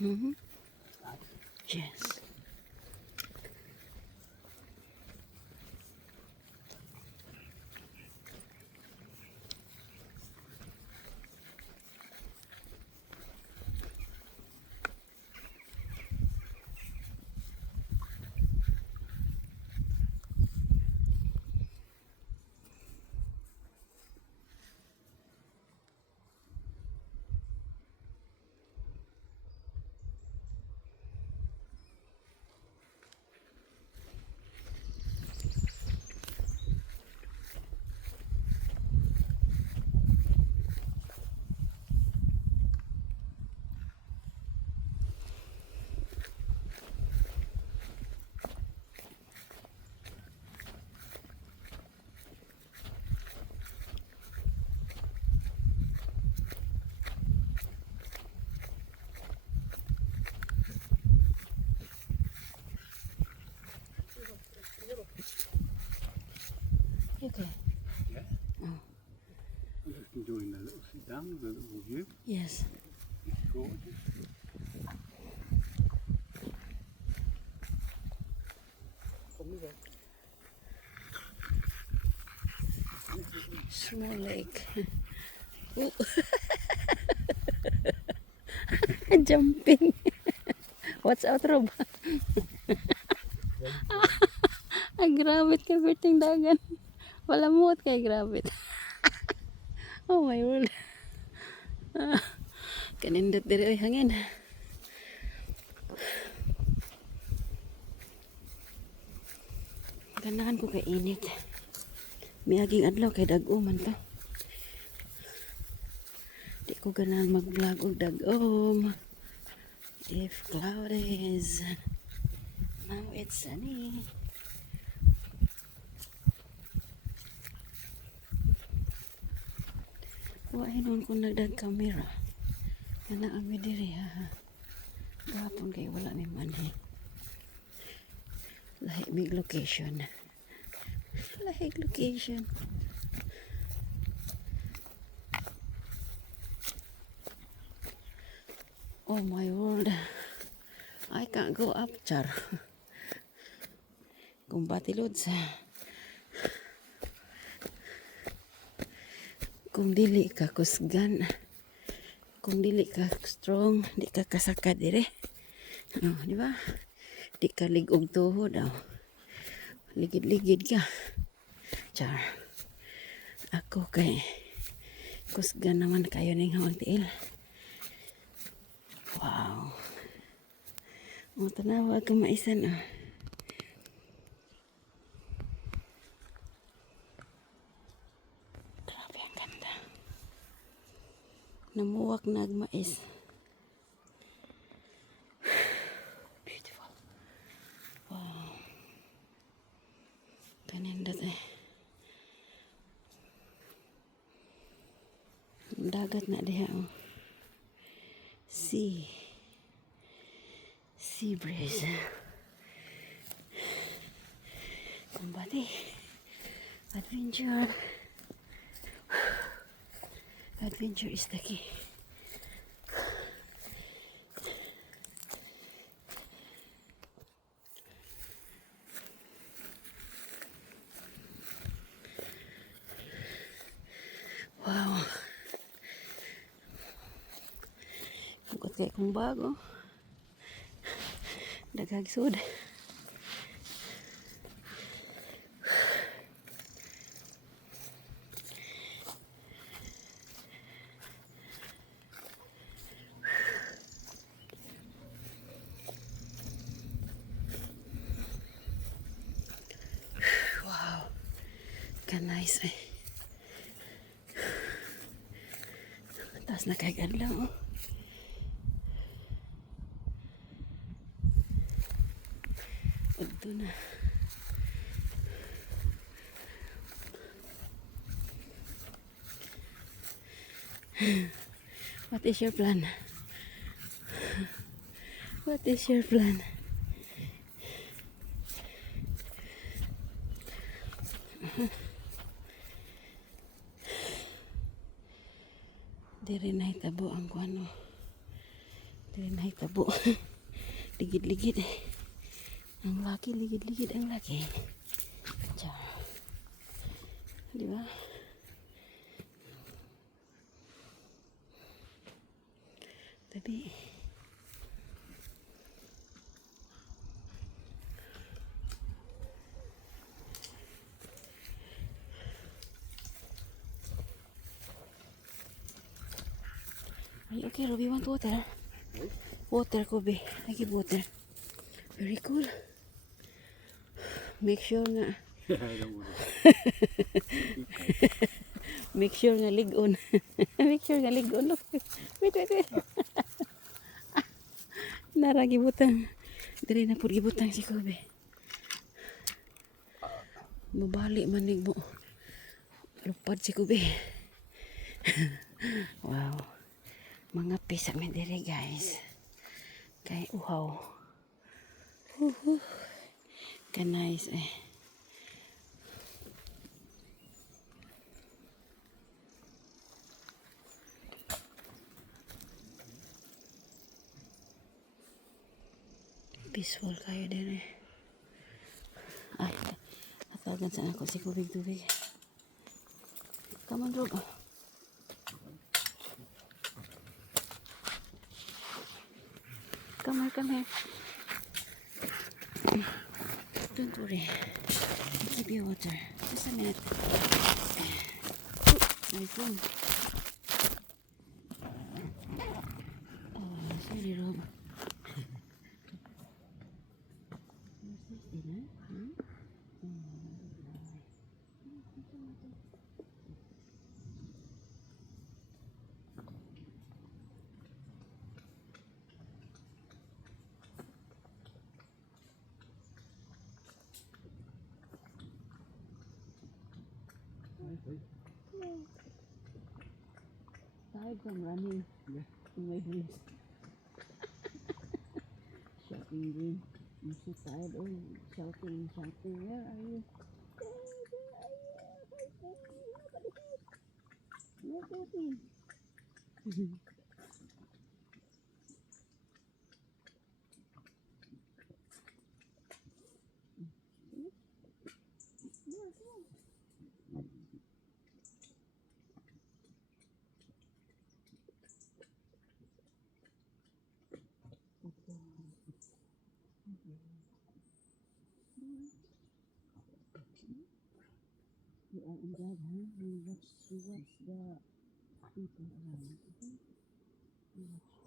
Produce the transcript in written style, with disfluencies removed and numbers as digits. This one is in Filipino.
Mm-hmm. Yes. Okay. Yeah. Oh. I've just been doing a little sit down with a little view. Yes. It's gorgeous. Small lake. Oh. Jumping. Watch out, Rob. Ay, grabe kay Berting dagan. Wala muot kay grabe. Oh my word. Kanindot diri oy hangin. Ganahan ko kay init. Miaging adlaw kay dag-o man to. Di ko ganahan mag-vlog og dag-om. If cloud is now it's sunny. Why nun kung nagdag camera? Ana ami diri ha. Gapon kay wala mi manhi. Lahi big location. Lahi location. Oh my word. I can't go up, char. Kumbati lods. Kung dili ka kusgan, kung dili ka strong, di ka kasaka dire. Oh, di ba? Di ka ligog tuhod daw. Ligid-ligid ka. Char. Ako kay kusgan naman kayo ning hawag tiil. Wow. O tanawa ka maisan ah. Grabe ang ganda. Namuwak na mais. Beautiful. Wow. Kanindot eh. Dagat na diha oh. Sea breeze. Kumbati. Adventure. Adventure is the key. Wow. Bukod kay kung bago. Daghag sud. Wow. Ka nice eh. Taas na kay adlaw oh. Ito na. What is your plan? What is your plan? Diri na hitabo ang kuano. Dili na hitabo. Ligid-ligid eh. Ang laki, ligid-ligid ang laki. Diyan. Di ba? Tapi ay, okay, Ruby, want water? Water, Kobe. I give water. Very cool. Make sure nga. I don't want Make sure nga ligon. Make sure nga ligon. Look. Wait, wait, wait. Nara gibutang. Diri na pud gibutang si Kobe. Mabalik manig mo. Lupad si Kobe. Wow. Mga pisa mi diri, guys. Kay uhaw. Ka nice eh. Peaceful kayo din eh. Ay, atagan sa ako si tubig-tubig. Come on, Rob. Come here. Don't worry. I'll give you water. Just a minute. My phone. Oh, sorry, Rob. Tired from running in my dreams. Shouting dream. I'm so tired. Oh, shouting. Where are you? You're shouting. You are in bed, huh? You watch the people around. Okay? You watch.